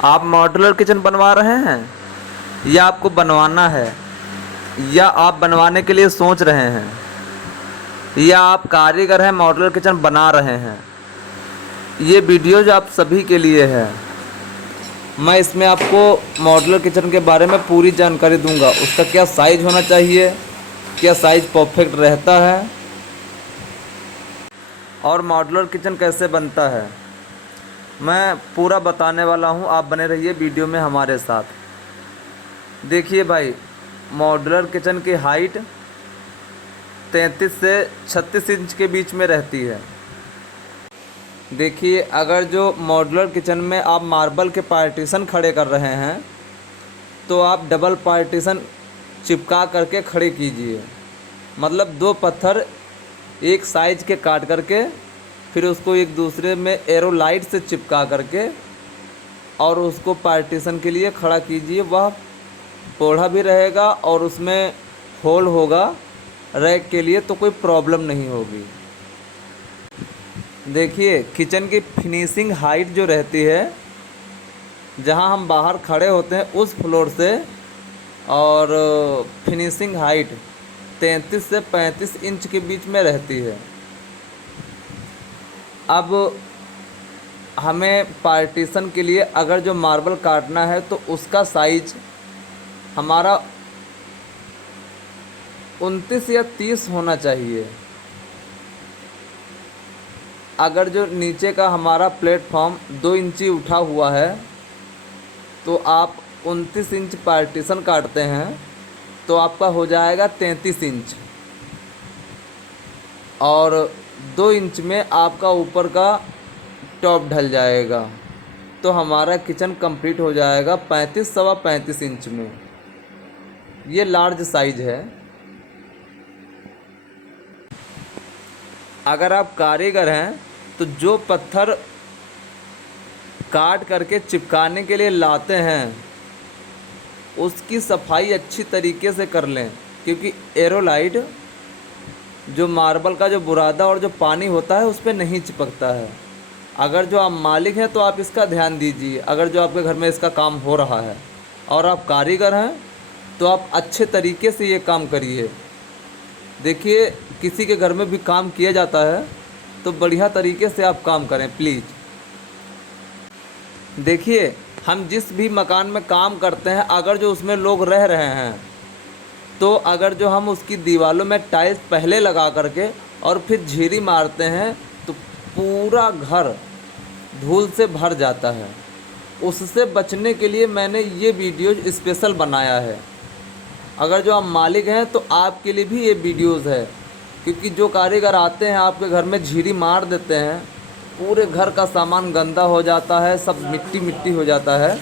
आप modular kitchen बनवा रहे हैं या आपको बनवाना है, या आप बनवाने के लिए सोच रहे हैं, या आप कारीगर हैं मॉड्यूलर किचन बना रहे हैं, ये वीडियो जो आप सभी के लिए है। मैं इसमें आपको मॉड्यूलर किचन के बारे में पूरी जानकारी दूंगा। उसका क्या साइज़ होना चाहिए, क्या साइज़ परफेक्ट रहता है, और मॉड्यूलर किचन कैसे बनता है, मैं पूरा बताने वाला हूं। आप बने रहिए वीडियो में हमारे साथ। देखिए भाई, मॉड्यूलर किचन की हाइट 33 से 36 इंच के बीच में रहती है। देखिए, अगर जो मॉड्यूलर किचन में आप मार्बल के पार्टीशन खड़े कर रहे हैं तो आप डबल पार्टीशन चिपका करके खड़े कीजिए। मतलब 2 पत्थर एक साइज के काट करके फिर उसको एक दूसरे में एरो लाइट से चिपका करके और उसको पार्टीशन के लिए खड़ा कीजिए। वह पौधा भी रहेगा और उसमें होल होगा रैक के लिए, तो कोई प्रॉब्लम नहीं होगी। देखिए, किचन की फिनिशिंग हाइट जो रहती है, जहां हम बाहर खड़े होते हैं उस फ्लोर से, और फिनिशिंग हाइट 33 से 35 इंच के बीच में रहती है। अब हमें पार्टीशन के लिए अगर जो मार्बल काटना है तो उसका साइज हमारा 29 या 30 होना चाहिए। अगर जो नीचे का हमारा प्लेटफॉर्म 2 इंची उठा हुआ है तो आप 29 इंच पार्टीशन काटते हैं तो आपका हो जाएगा 33 इंच, और 2 इंच में आपका ऊपर का टॉप ढल जाएगा, तो हमारा किचन कंप्लीट हो जाएगा 35 सवा 35 इंच में। ये लार्ज साइज है। अगर आप कारीगर हैं तो जो पत्थर काट करके चिपकाने के लिए लाते हैं उसकी सफाई अच्छी तरीके से कर लें, क्योंकि एरोलाइट जो मार्बल का जो बुरादा और जो पानी होता है उस पर नहीं चिपकता है। अगर जो आप मालिक हैं तो आप इसका ध्यान दीजिए। अगर जो आपके घर में इसका काम हो रहा है और आप कारीगर हैं तो आप अच्छे तरीके से ये काम करिए। देखिए, किसी के घर में भी काम किया जाता है तो बढ़िया तरीके से आप काम करें प्लीज़। देखिए, हम जिस भी मकान में काम करते हैं, अगर जो उसमें लोग रह रहे हैं तो अगर जो हम उसकी दीवारों में टाइल्स पहले लगा करके और फिर झिरी मारते हैं तो पूरा घर धूल से भर जाता है। उससे बचने के लिए मैंने ये वीडियो स्पेशल बनाया है। अगर जो आप मालिक हैं तो आपके लिए भी ये वीडियोज़ है, क्योंकि जो कारीगर आते हैं आपके घर में झिरी मार देते हैं, पूरे घर का सामान गंदा हो जाता है, सब मिट्टी मिट्टी हो जाता है।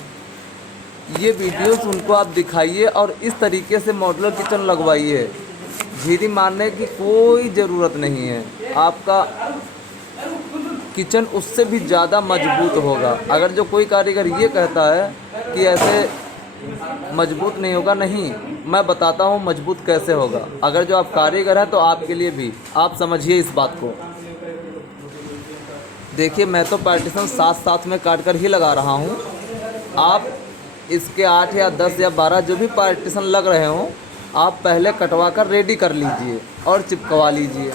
ये वीडियोस उनको आप दिखाइए और इस तरीके से मॉड्यूलर किचन लगवाइए। झिरी मारने की कोई ज़रूरत नहीं है, आपका किचन उससे भी ज़्यादा मजबूत होगा। अगर जो कोई कारीगर ये कहता है कि ऐसे मजबूत नहीं होगा, नहीं, मैं बताता हूँ मजबूत कैसे होगा। अगर जो आप कारीगर हैं तो आपके लिए भी, आप समझिए इस बात को। देखिए, मैं तो पार्टीशन साथ साथ में काट कर ही लगा रहा हूँ। आप इसके 8 या 10 या 12 जो भी पार्टीशन लग रहे हों, आप पहले कटवा कर रेडी कर लीजिए और चिपकवा लीजिए।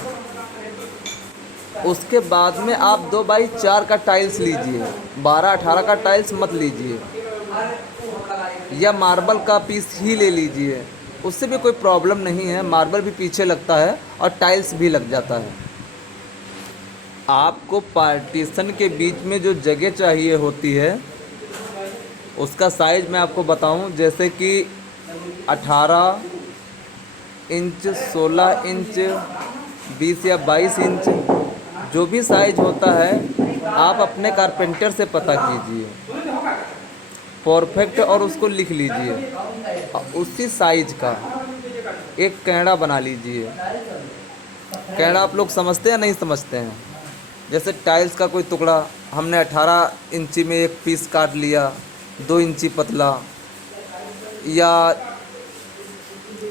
उसके बाद में आप 2x4 का टाइल्स लीजिए, 12-18 का टाइल्स मत लीजिए, या मार्बल का पीस ही ले लीजिए। उससे भी कोई प्रॉब्लम नहीं है, मार्बल भी पीछे लगता है और टाइल्स भी लग जाता है। आपको पार्टीशन के बीच में जो जगह चाहिए होती है उसका साइज़ मैं आपको बताऊं, जैसे कि 18 इंच, 16 इंच, 20 या 22 इंच, जो भी साइज़ होता है आप अपने कारपेंटर से पता कीजिए परफेक्ट और उसको लिख लीजिए। उसी साइज का एक कैंड़ा बना लीजिए। कैंड़ा आप लोग समझते हैं नहीं समझते हैं? जैसे टाइल्स का कोई टुकड़ा हमने 18 इंची में एक पीस काट लिया, 2 इंची पतला, या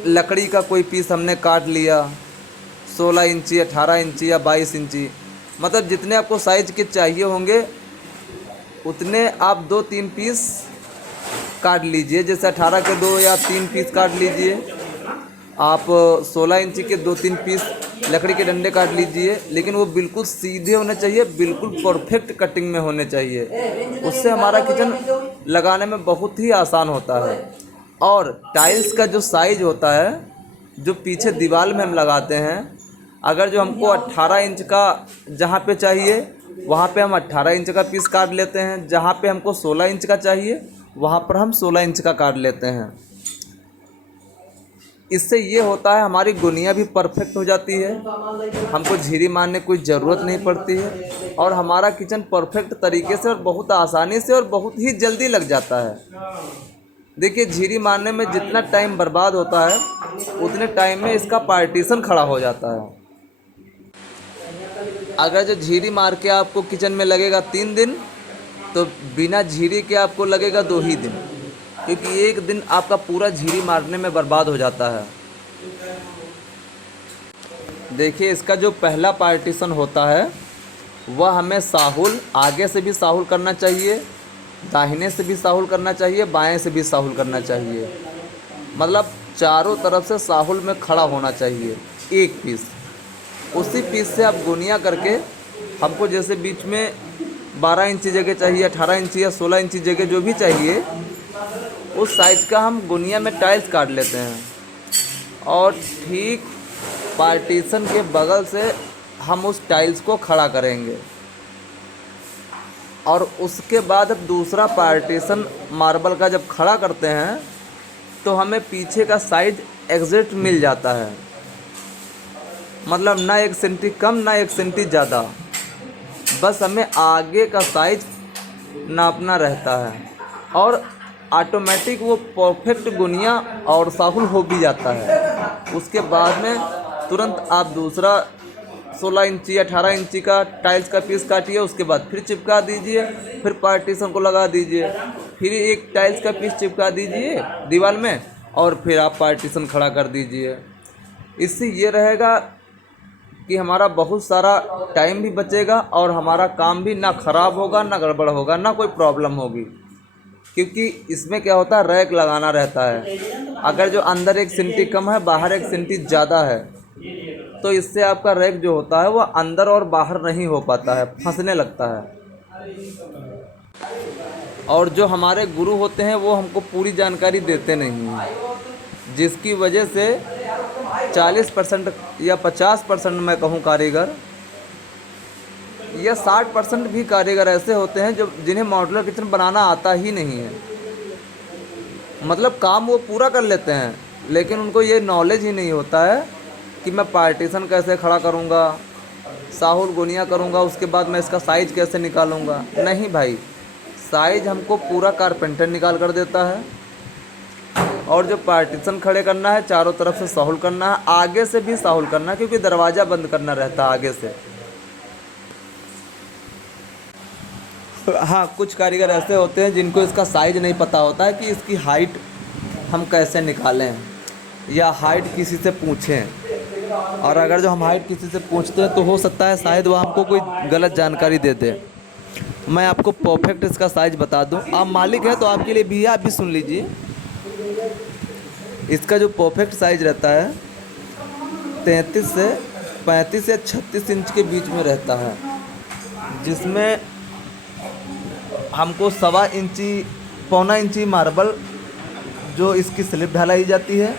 लकड़ी का कोई पीस हमने काट लिया 16 इंची, 18 इंची या 22 इंची, मतलब जितने आपको साइज़ के चाहिए होंगे उतने आप 2-3 पीस काट लीजिए। जैसे 18 के 2 या 3 पीस काट लीजिए। आप 16 इंची के 2-3 पीस लकड़ी के डंडे काट लीजिए, लेकिन वो बिल्कुल सीधे होने चाहिए, बिल्कुल परफेक्ट कटिंग में होने चाहिए। उससे हमारा किचन लगाने में बहुत ही आसान होता है। और टाइल्स का जो साइज़ होता है, जो पीछे दीवार में हम लगाते हैं, अगर जो हमको 18 इंच का जहाँ पे चाहिए वहाँ पे हम 18 इंच का पीस काट लेते हैं, जहाँ पे हमको 16 इंच का चाहिए वहाँ पर हम 16 इंच का काट लेते हैं। इससे ये होता है हमारी गुनिया भी परफेक्ट हो जाती है, हमको झिरी मारने की कोई ज़रूरत नहीं पड़ती है, और हमारा किचन परफेक्ट तरीके से और बहुत आसानी से और बहुत ही जल्दी लग जाता है। देखिए, झिरी मारने में जितना टाइम बर्बाद होता है उतने टाइम में इसका पार्टीशन खड़ा हो जाता है। अगर जो झिरी मार के आपको किचन में लगेगा 3 दिन, तो बिना झिरी के आपको लगेगा 2 ही दिन, क्योंकि एक दिन आपका पूरा झिरी मारने में बर्बाद हो जाता है। देखिए, इसका जो पहला पार्टीशन होता है वह हमें साहुल आगे से भी साहुल करना चाहिए, दाहिने से भी साहुल करना चाहिए, बाएं से भी साहुल करना चाहिए। मतलब चारों तरफ से साहुल में खड़ा होना चाहिए एक पीस। उसी पीस से आप गुनिया करके, हमको जैसे बीच में 12 इंची जगह चाहिए, 18 इंची या 16 इंची जगह जो भी चाहिए, उस साइज का हम गुनिया में टाइल्स काट लेते हैं। और ठीक पार्टीशन के बगल से हम उस टाइल्स को खड़ा करेंगे, और उसके बाद अब दूसरा पार्टीशन मार्बल का जब खड़ा करते हैं तो हमें पीछे का साइज एग्जैक्ट मिल जाता है। मतलब ना 1 सेंटी कम ना 1 सेंटी ज़्यादा, बस हमें आगे का साइज नापना रहता है, और ऑटोमेटिक वो परफेक्ट गुनिया और साहुल हो भी जाता है। उसके बाद में तुरंत आप दूसरा 16 इंची 18 इंची का टाइल्स का पीस काटिए, उसके बाद फिर चिपका दीजिए, फिर पार्टीशन को लगा दीजिए, फिर एक टाइल्स का पीस चिपका दीजिए दीवार में, और फिर आप पार्टीशन खड़ा कर दीजिए। इससे ये रहेगा कि हमारा बहुत सारा टाइम भी बचेगा, और हमारा काम भी ना ख़राब होगा, ना गड़बड़ होगा, ना कोई प्रॉब्लम होगी। क्योंकि इसमें क्या होता है, रैक लगाना रहता है। अगर जो अंदर 1 सेंटी कम है, बाहर 1 सेंटी ज़्यादा है, तो इससे आपका रैक जो होता है वह अंदर और बाहर नहीं हो पाता है, फंसने लगता है। और जो हमारे गुरु होते हैं वो हमको पूरी जानकारी देते नहीं हैं, जिसकी वजह से 40% या 50% मैं कहूँ कारीगर, या 60% भी कारीगर ऐसे होते हैं जो जिन्हें मॉड्यूलर किचन बनाना आता ही नहीं है। मतलब काम वो पूरा कर लेते हैं, लेकिन उनको ये नॉलेज ही नहीं होता है कि मैं पार्टीशन कैसे खड़ा करूँगा, साहुल गुनिया करूँगा, उसके बाद मैं इसका साइज़ कैसे निकालूँगा। नहीं भाई, साइज़ हमको पूरा कारपेंटर निकाल कर देता है, और जो पार्टीशन खड़े करना है चारों तरफ से साहुल करना है, आगे से भी साहुल करना है, क्योंकि दरवाज़ा बंद करना रहता है आगे से। हाँ, कुछ कारीगर ऐसे होते हैं जिनको इसका साइज़ नहीं पता होता है कि इसकी हाइट हम कैसे निकालें, या हाइट किसी से पूछें। और अगर जो हम हाइट किसी से पूछते हैं तो हो सकता है शायद वो हमको कोई गलत जानकारी दे दे। मैं आपको परफेक्ट इसका साइज़ बता दूं, आप मालिक हैं तो आपके लिए भी है, आप भी सुन लीजिए। इसका जो परफेक्ट साइज़ रहता है 33 से 35 या 36 इंच के बीच में रहता है, जिसमें हमको 1.25 इंची 1.25 इंची मार्बल जो इसकी स्लिप ढलाई जाती है,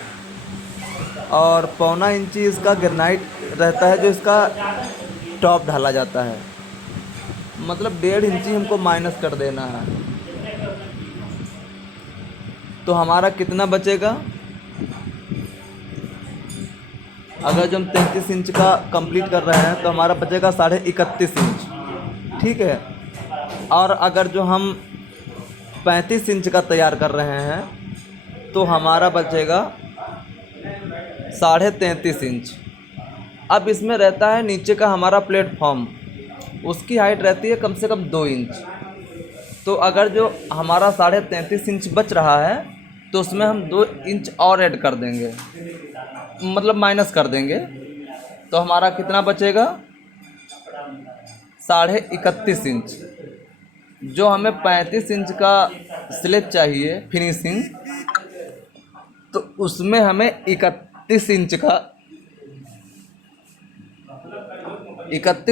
और 1.25 इंची इसका ग्रेनाइट रहता है जो इसका टॉप ढाला जाता है। मतलब 1.5 इंची हमको माइनस कर देना है, तो हमारा कितना बचेगा। अगर जो हम 33 इंच का कंप्लीट कर रहे हैं तो हमारा बचेगा 31.5 इंच, ठीक है। और अगर जो हम 35 इंच का तैयार कर रहे हैं तो हमारा बचेगा 33.5 इंच। अब इसमें रहता है नीचे का हमारा प्लेटफॉर्म, उसकी हाइट रहती है कम से कम 2 इंच। तो अगर जो हमारा 33.5 इंच बच रहा है तो उसमें हम 2 इंच और ऐड कर देंगे, मतलब माइनस कर देंगे, तो हमारा कितना बचेगा 31.5 इंच। जो हमें 35 इंच का स्लैब चाहिए फिनिशिंग, तो उसमें हमें 31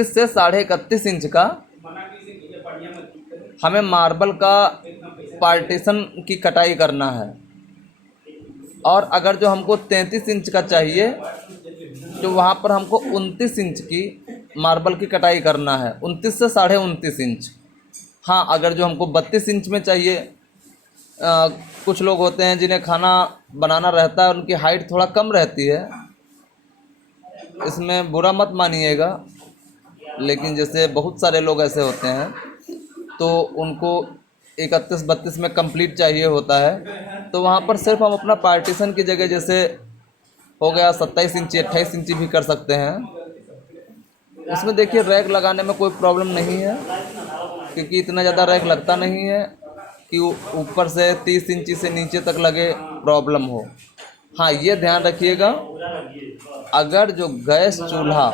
से 31.5 इंच का हमें मार्बल का पार्टीशन की कटाई करना है। और अगर जो हमको 33 इंच का चाहिए तो वहाँ पर हमको 29 इंच की मार्बल की कटाई करना है, 29 से 29.5 इंच। हाँ, अगर जो हमको 32 इंच में चाहिए, कुछ लोग होते हैं जिन्हें खाना बनाना रहता है, उनकी हाइट थोड़ा कम रहती है, इसमें बुरा मत मानिएगा, लेकिन जैसे बहुत सारे लोग ऐसे होते हैं तो उनको 31-32 में कंप्लीट चाहिए होता है, तो वहाँ पर सिर्फ हम अपना पार्टीशन की जगह जैसे हो गया 27 इंची 28 इंची भी कर सकते हैं। उसमें देखिए रैक लगाने में कोई प्रॉब्लम नहीं है, क्योंकि इतना ज़्यादा रैक लगता नहीं है कि ऊपर से 30 इंची से नीचे तक लगे प्रॉब्लम हो। हाँ, ये ध्यान रखिएगा, अगर जो गैस चूल्हा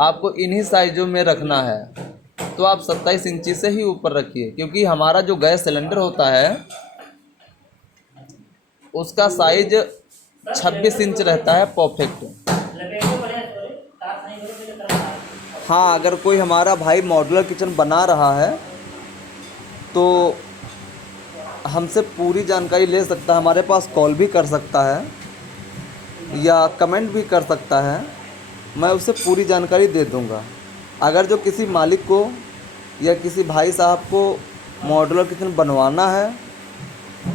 आपको इन्हीं साइज़ों में रखना है तो आप 27 इंची से ही ऊपर रखिए, क्योंकि हमारा जो गैस सिलेंडर होता है उसका साइज 26 इंच रहता है परफेक्ट। हाँ, अगर कोई हमारा भाई मॉड्यूलर किचन बना रहा है तो हमसे पूरी जानकारी ले सकता है, हमारे पास कॉल भी कर सकता है या कमेंट भी कर सकता है, मैं उसे पूरी जानकारी दे दूंगा। अगर जो किसी मालिक को या किसी भाई साहब को मॉड्यूलर किचन बनवाना है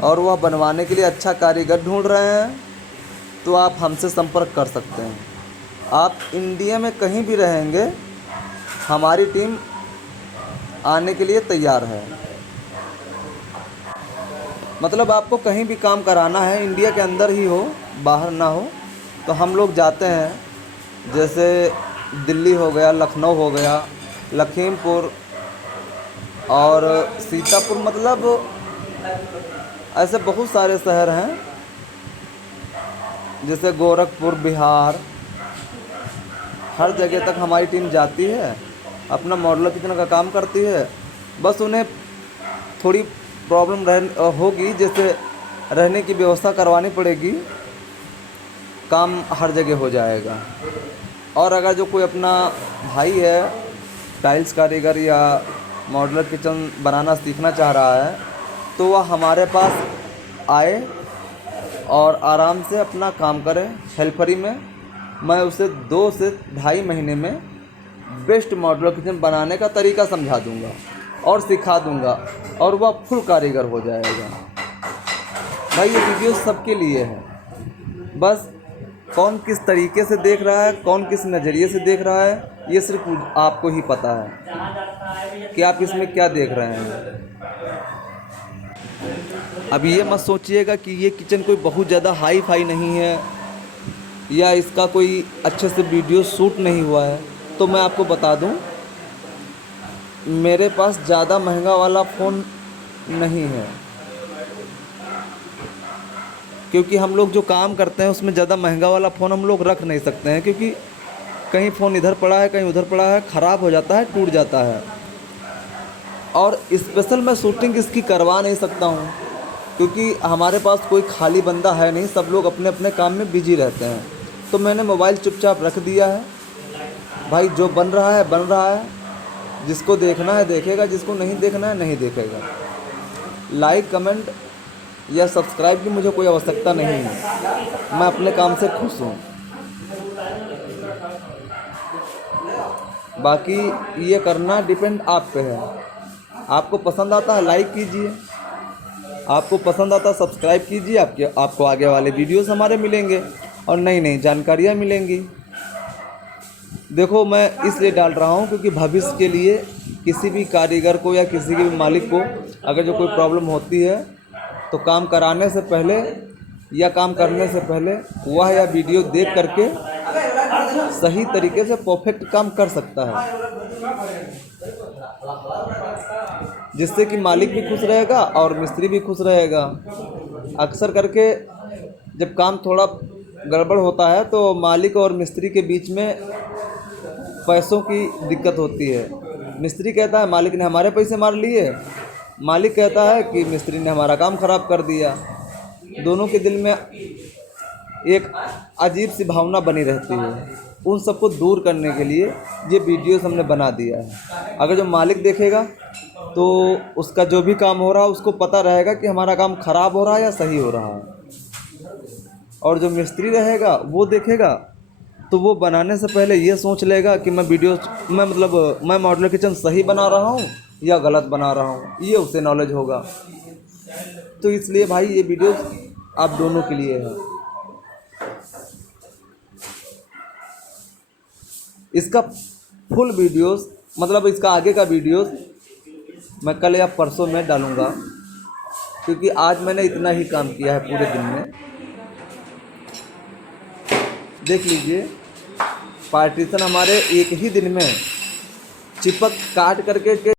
और वह बनवाने के लिए अच्छा कारीगर ढूंढ रहे हैं तो आप हमसे संपर्क कर सकते हैं। आप इंडिया में कहीं भी रहेंगे, हमारी टीम आने के लिए तैयार है। मतलब आपको कहीं भी काम कराना है, इंडिया के अंदर ही हो, बाहर ना हो, तो हम लोग जाते हैं। जैसे दिल्ली हो गया, लखनऊ हो गया, लखीमपुर और सीतापुर, मतलब ऐसे बहुत सारे शहर हैं, जैसे गोरखपुर, बिहार, हर जगह तक हमारी टीम जाती है, अपना मॉड्यूलर किचन का काम करती है। बस उन्हें थोड़ी प्रॉब्लम होगी, जैसे रहने की व्यवस्था करवानी पड़ेगी, काम हर जगह हो जाएगा। और अगर जो कोई अपना भाई है टाइल्स कारीगर या मॉड्यूलर किचन बनाना सीखना चाह रहा है तो वह हमारे पास आए और आराम से अपना काम करे हेल्परी में। मैं उसे 2 से ढाई महीने में बेस्ट मॉड्यूलर किचन बनाने का तरीका समझा दूंगा और सिखा दूंगा और वह फुल कारीगर हो जाएगा। भाई ये वीडियो सबके लिए है, बस कौन किस तरीके से देख रहा है, कौन किस नज़रिए से देख रहा है, ये सिर्फ आपको ही पता है कि आप इसमें क्या देख रहे हैं। अब ये मत सोचिएगा कि ये किचन कोई बहुत ज़्यादा हाई फाई नहीं है या इसका कोई अच्छे से वीडियो शूट नहीं हुआ है। तो मैं आपको बता दूं, मेरे पास ज़्यादा महंगा वाला फ़ोन नहीं है, क्योंकि हम लोग जो काम करते हैं उसमें ज़्यादा महंगा वाला फ़ोन हम लोग रख नहीं सकते हैं, क्योंकि कहीं फ़ोन इधर पड़ा है, कहीं उधर पड़ा है, ख़राब हो जाता है, टूट जाता है। और स्पेशल मैं शूटिंग इसकी करवा नहीं सकता हूँ, क्योंकि हमारे पास कोई खाली बंदा है नहीं, सब लोग अपने अपने काम में बिजी रहते हैं। तो मैंने मोबाइल चुपचाप रख दिया है। भाई जो बन रहा है बन रहा है, जिसको देखना है देखेगा, जिसको नहीं देखना है नहीं देखेगा। लाइक कमेंट या सब्सक्राइब की मुझे कोई आवश्यकता नहीं है, मैं अपने काम से खुश हूँ। बाकी ये करना डिपेंड आप पे है। आपको पसंद आता है लाइक कीजिए, आपको पसंद आता है सब्सक्राइब कीजिए, आपको आगे वाले वीडियोस हमारे मिलेंगे और नई नई जानकारियाँ मिलेंगी। देखो मैं इसलिए डाल रहा हूँ क्योंकि भविष्य के लिए किसी भी कारीगर को या किसी के भी मालिक को अगर जो कोई प्रॉब्लम होती है तो काम कराने से पहले या काम करने से पहले वह या वीडियो देख करके सही तरीके से परफेक्ट काम कर सकता है, जिससे कि मालिक भी खुश रहेगा और मिस्त्री भी खुश रहेगा। अक्सर करके जब काम थोड़ा गड़बड़ होता है तो मालिक और मिस्त्री के बीच में पैसों की दिक्कत होती है, मिस्त्री कहता है मालिक ने हमारे पैसे मार लिए, मालिक कहता है कि मिस्त्री ने हमारा काम ख़राब कर दिया। दोनों के दिल में एक अजीब सी भावना बनी रहती है। उन सबको दूर करने के लिए ये वीडियोस हमने बना दिया है। अगर जो मालिक देखेगा तो उसका जो भी काम हो रहा है उसको पता रहेगा कि हमारा काम ख़राब हो रहा है या सही हो रहा है। और जो मिस्त्री रहेगा वो देखेगा तो वो बनाने से पहले ये सोच लेगा कि मैं मॉड्यूलर किचन सही बना रहा हूँ या गलत बना रहा हूँ, ये उसे नॉलेज होगा। तो इसलिए भाई ये वीडियो आप दोनों के लिए है। इसका फुल वीडियोस इसका आगे का वीडियोस मैं कल या परसों में डालूँगा, क्योंकि आज मैंने इतना ही काम किया है पूरे दिन में। देख लीजिए, पार्टीशन हमारे एक ही दिन में चिपक काट करके